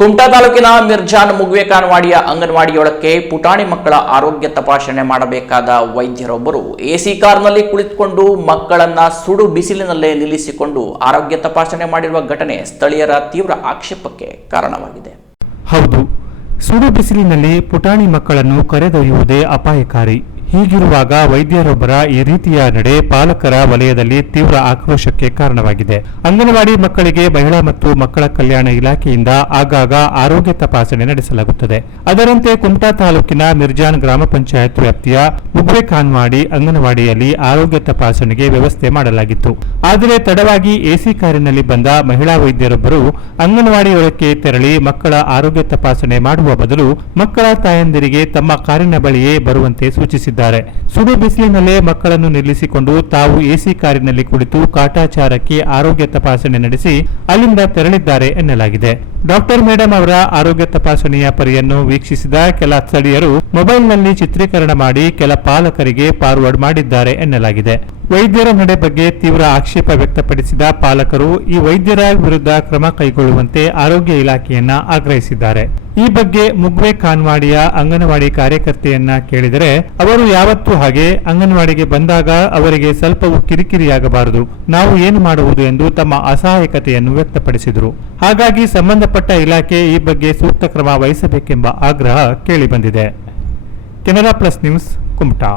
ಕುಮಟಾ ತಾಲೂಕಿನ ಮಿರ್ಜಾನ್ ಮುಗ್ವೆ ಕಾನ್ವಾಡಿಯ ಅಂಗನವಾಡಿಯೊಳಕ್ಕೆ ಪುಟಾಣಿ ಮಕ್ಕಳ ಆರೋಗ್ಯ ತಪಾಸಣೆ ಮಾಡಬೇಕಾದ ವೈದ್ಯರೊಬ್ಬರು ಎಸಿ ಕಾರ್ನಲ್ಲಿ ಕುಳಿತುಕೊಂಡು ಮಕ್ಕಳನ್ನ ಸುಡು ಬಿಸಿಲಿನಲ್ಲೇ ನಿಲ್ಲಿಸಿಕೊಂಡು ಆರೋಗ್ಯ ತಪಾಸಣೆ ಮಾಡಿರುವ ಘಟನೆ ಸ್ಥಳೀಯರ ತೀವ್ರ ಆಕ್ಷೇಪಕ್ಕೆ ಕಾರಣವಾಗಿದೆ. ಹೌದು, ಸುಡು ಬಿಸಿಲಿನಲ್ಲಿ ಪುಟಾಣಿ ಮಕ್ಕಳನ್ನು ಕರೆದೊಯ್ಯುವುದೇ ಅಪಾಯಕಾರಿ. ಹೀಗಿರುವಾಗ ವೈದ್ಯರೊಬ್ಬರ ಈ ರೀತಿಯ ನಡೆ ಪಾಲಕರ ವಲಯದಲ್ಲಿ ತೀವ್ರ ಆಕ್ರೋಶಕ್ಕೆ ಕಾರಣವಾಗಿದೆ. ಅಂಗನವಾಡಿ ಮಕ್ಕಳಿಗೆ ಮಹಿಳಾ ಮತ್ತು ಮಕ್ಕಳ ಕಲ್ಯಾಣ ಇಲಾಖೆಯಿಂದ ಆಗಾಗ ಆರೋಗ್ಯ ತಪಾಸಣೆ ನಡೆಸಲಾಗುತ್ತದೆ. ಅದರಂತೆ ಕುಮಟಾ ತಾಲೂಕಿನ ಮಿರ್ಜಾನ್ ಗ್ರಾಮ ಪಂಚಾಯತ್ ವ್ಯಾಪ್ತಿಯ ಮುಗ್ವೆ ಕಾನ್ವಾಡಿ ಅಂಗನವಾಡಿಯಲ್ಲಿ ಆರೋಗ್ಯ ತಪಾಸಣೆಗೆ ವ್ಯವಸ್ಥೆ ಮಾಡಲಾಗಿತ್ತು. ಆದರೆ ತಡವಾಗಿ ಎಸಿ ಕಾರಿನಲ್ಲಿ ಬಂದ ಮಹಿಳಾ ವೈದ್ಯರೊಬ್ಬರು ಅಂಗನವಾಡಿಯೊಳಕ್ಕೆ ತೆರಳಿ ಮಕ್ಕಳ ಆರೋಗ್ಯ ತಪಾಸಣೆ ಮಾಡುವ ಬದಲು ಮಕ್ಕಳ ತಾಯಂದಿರಿಗೆ ತಮ್ಮ ಕಾರಿನ ಬಳಿಯೇ ಬರುವಂತೆ ಸೂಚಿಸಿದ್ದಾರೆ. ಸುಡು ಬಿಸಿಲಿನಲ್ಲೇ ಮಕ್ಕಳನ್ನು ನಿಲ್ಲಿಸಿಕೊಂಡು ತಾವು ಎಸಿ ಕಾರಿನಲ್ಲಿ ಕುಳಿತು ಕಾಟಾಚಾರಕ್ಕೆ ಆರೋಗ್ಯ ತಪಾಸಣೆ ನಡೆಸಿ ಅಲ್ಲಿಂದ ತೆರಳಿದ್ದಾರೆ ಎನ್ನಲಾಗಿದೆ. ಡಾಕ್ಟರ್ ಮೇಡಂ ಅವರ ಆರೋಗ್ಯ ತಪಾಸಣೆಯ ಪರಿಯನ್ನು ವೀಕ್ಷಿಸಿದ ಕೆಲ ಸ್ಥಳೀಯರು ಮೊಬೈಲ್ನಲ್ಲಿ ಚಿತ್ರೀಕರಣ ಮಾಡಿ ಕೆಲ ಪಾಲಕರಿಗೆ ಫಾರ್ವರ್ಡ್ ಮಾಡಿದ್ದಾರೆ ಎನ್ನಲಾಗಿದೆ. ವೈದ್ಯರ ನಡೆ ಬಗ್ಗೆ ತೀವ್ರ ಆಕ್ಷೇಪ ವ್ಯಕ್ತಪಡಿಸಿದ ಪಾಲಕರು ಈ ವೈದ್ಯರ ವಿರುದ್ಧ ಕ್ರಮ ಕೈಗೊಳ್ಳುವಂತೆ ಆರೋಗ್ಯ ಇಲಾಖೆಯನ್ನ ಆಗ್ರಹಿಸಿದ್ದಾರೆ. ಈ ಬಗ್ಗೆ ಮುಗ್ವೆ ಕಾನ್ವಾಡಿಯ ಅಂಗನವಾಡಿ ಕಾರ್ಯಕರ್ತೆಯನ್ನ ಕೇಳಿದರೆ ಅವರು ಯಾವತ್ತೂ ಹಾಗೆ ಅಂಗನವಾಡಿಗೆ ಬಂದಾಗ ಅವರಿಗೆ ಸ್ವಲ್ಪವೂ ಕಿರಿಕಿರಿಯಾಗಬಾರದು, ನಾವು ಏನು ಮಾಡುವುದು ಎಂದು ತಮ್ಮ ಅಸಹಾಯಕತೆಯನ್ನು ವ್ಯಕ್ತಪಡಿಸಿದರು. ಹಾಗಾಗಿ ಸಂಬಂಧಪಟ್ಟ ಇಲಾಖೆ ಈ ಬಗ್ಗೆ ಸೂಕ್ತ ಕ್ರಮ ವಹಿಸಬೇಕೆಂಬ ಆಗ್ರಹ ಕೇಳಿಬಂದಿದೆ. Canara plus news, Kumta.